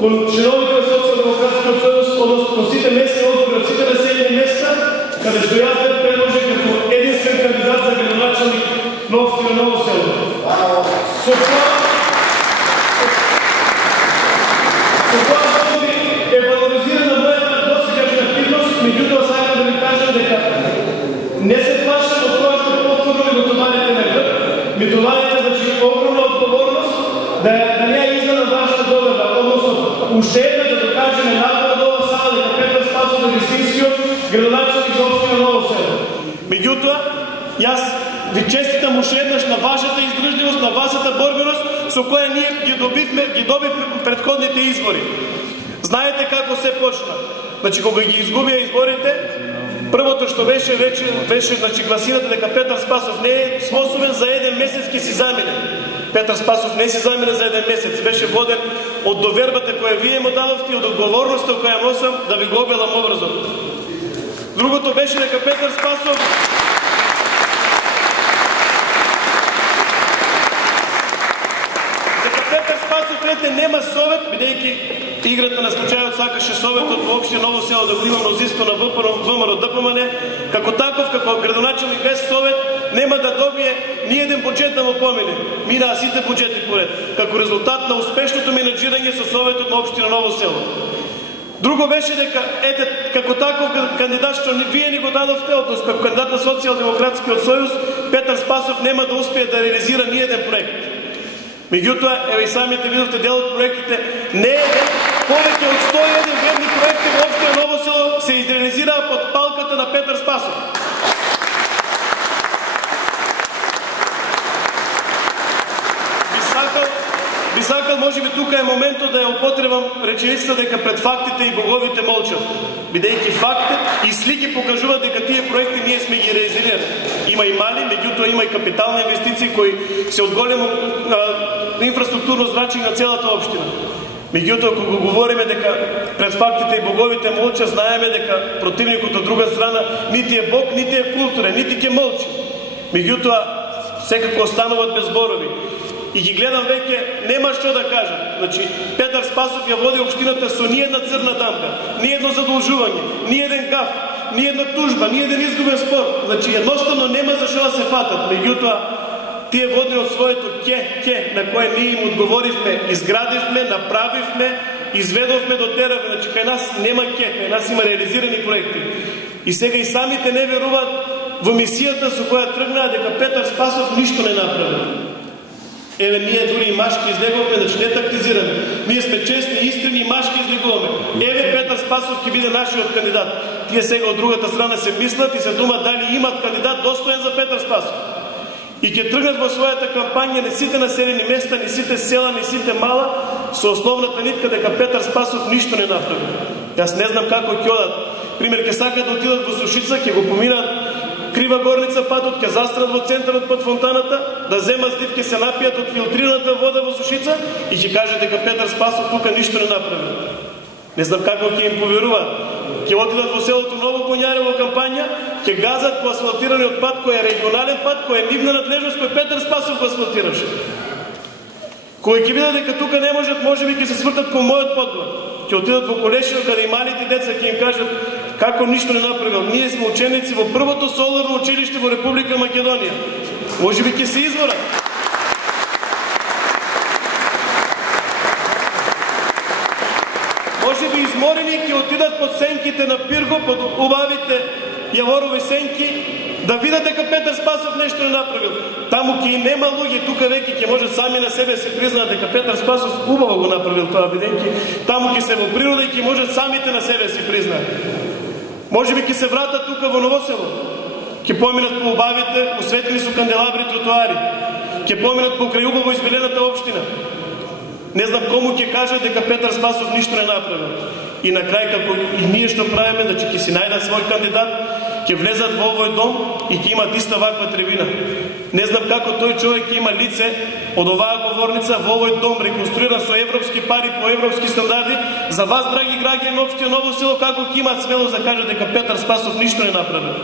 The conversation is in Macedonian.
кон членовите на Социјалдемократскиот сојуз, односно кон сите местни одбори од сите населени места, каде што јас бев предложен како единствен кандидат за градоначалник на општина Ново село. Со тоа е валоризирана мојата досегашна активност, меѓутоа сакам да ви кажам дека не се плашам од тоа што повторно ми го товарите на грб, ми товарите огромна одговорност да не ја издана вашата доверба, односно уште една да докажеме напад од ова сала дека Петар Спасов е вистинскиот градоначалник за општина Ново село. Меѓутоа, јас ви честитам уште еднаш на вашата издржливост, на вашата борбеност со која ние ги добивме претходните избори. Знаете како се почна. Значи, кога ги изгубија изборите, првото што беше гласината дека Петар Спасов не е способен за еден месец ќе си замине. Петар Спасов не си замине за еден месец, беше воден од довербата која вие му дадовте и од одговорноста која носам да ви го обелам образот. Другото беше дека Петар Спасов нема совет, бидејќи играта на случајот сакаше советот во општина Ново село да го има мнозинство на ВМРО ДПМН, како таков, како градоначалник без совет, нема да добие ни еден буџет да му помине. Минаа сите буџети поред, како резултат на успешното менаџирање со советот на општина Ново село. Друго беше дека, како таков кандидат што вие ни го дадовте, односно како кандидат на Социјалдемократскиот сојуз, Петар Спасов нема да успее да реализира ни еден проект. Меѓутоа, еве и самите видовте дел од проектите, не еден, повеќе од 101 вредни проекти во општина Ново село се изреализираа под палката на Петар Спасов. Би сакал, можеби тука е моментот да ја употребам реченицата дека пред фактите и боговите молчат. Бидејќи факти и слики покажуваат дека тие проекти ние сме ги реализирали. Има и мали, меѓутоа има и капитални инвестиции кои се од големо инфраструктурно значење на целата општина. Меѓутоа, кога говориме дека пред фактите и боговите молчат, знаеме дека противникот од друга страна нити е бог, нити е културен, нити ќе молчи. Меѓутоа, секако остануваат без зборови. И ги гледам веќе, нема што да кажам. Значи, Петар Спасов ја води општината со ни една црна дамка, ни едно задолжување, ни еден гаф, ни една тужба, ни еден изгубен спор. Значи, едноставно нема за што да се фатат. Меѓутоа, тие водени од своето ке, на кое ние им одговоривме, изградивме, направивме, изведовме до тераве. Значи, кај нас нема ке, кај нас има реализирани проекти. И сега и самите не веруваат во мисијата со која тргнаа дека Петар Спасов ништо не направи. Еве, ние дури и машки излегуваме, значи не тактизираме. Ние сме честни, искрени и машки излегуваме. Еве, Петар Спасов ќе биде нашиот кандидат. Тие сега од другата страна се мислат и се думат дали имат кандидат достоен за Петар Спасов. И ќе тргнат во својата кампања не сите населени места, не сите села, не сите мала, со основната нитка дека Петар Спасов ништо не направи. Јас не знам како ќе одат. Пример, ќе сакат да отидат во Сушица, ќе го поминат Крива горница патот, ќе застрат во центарот под фонтаната, да земат здив, ќе се напијат од филтрираната вода во Сушица и ќе кажат дека Петар Спасов тука ништо не направи. Не знам како ќе им поверуваат. Ќе отидат во селото Ново Конјарево кампања, ќе газат по асфалтираниот пат кој е регионален пат, кој е нивна надлежност, кој Петар Спасов го асфалтираше. Кој ќе видат дека тука не можат, можеби ќе се свртат кон мојот подбор. Ќе отидат во Колешево каде и малите деца ќе им кажат како ништо не направил. Ние сме ученици во првото соларно училиште во Република Македонија. Можеби ќе се изворат. Можеби изморени ќе отидат под сенките на Пирго, под убавите јаворови сенки, да видат дека Петар Спасов нешто не направил. Таму ќе и нема луѓе, тука веќе ќе можат сами на себе се признаат дека Петар Спасов убаво го направил тоа, бидејќи таму ќе се во природа и ќе можат самите на себе се признаат. Можеби ќе се вратат тука во Ново село, ќе поминат по убавите, осветени со канделабри тротоари, ќе поминат покрај убаво избелената општина. Не знам кому ќе кажат дека Петар Спасов ништо не направил. И на крај, како и ние што правиме, значи ќе си најдат свој кандидат, ќе влезат во овој дом и ќе имат иста ваква трибина. Не знам како тој човек ќе има лице од оваа говорница во овој дом, реконструиран со европски пари по европски стандарди, за вас, драги граѓани на општина Ново село, како ќе имат смелост да кажат дека Петар Спасов ништо не направил.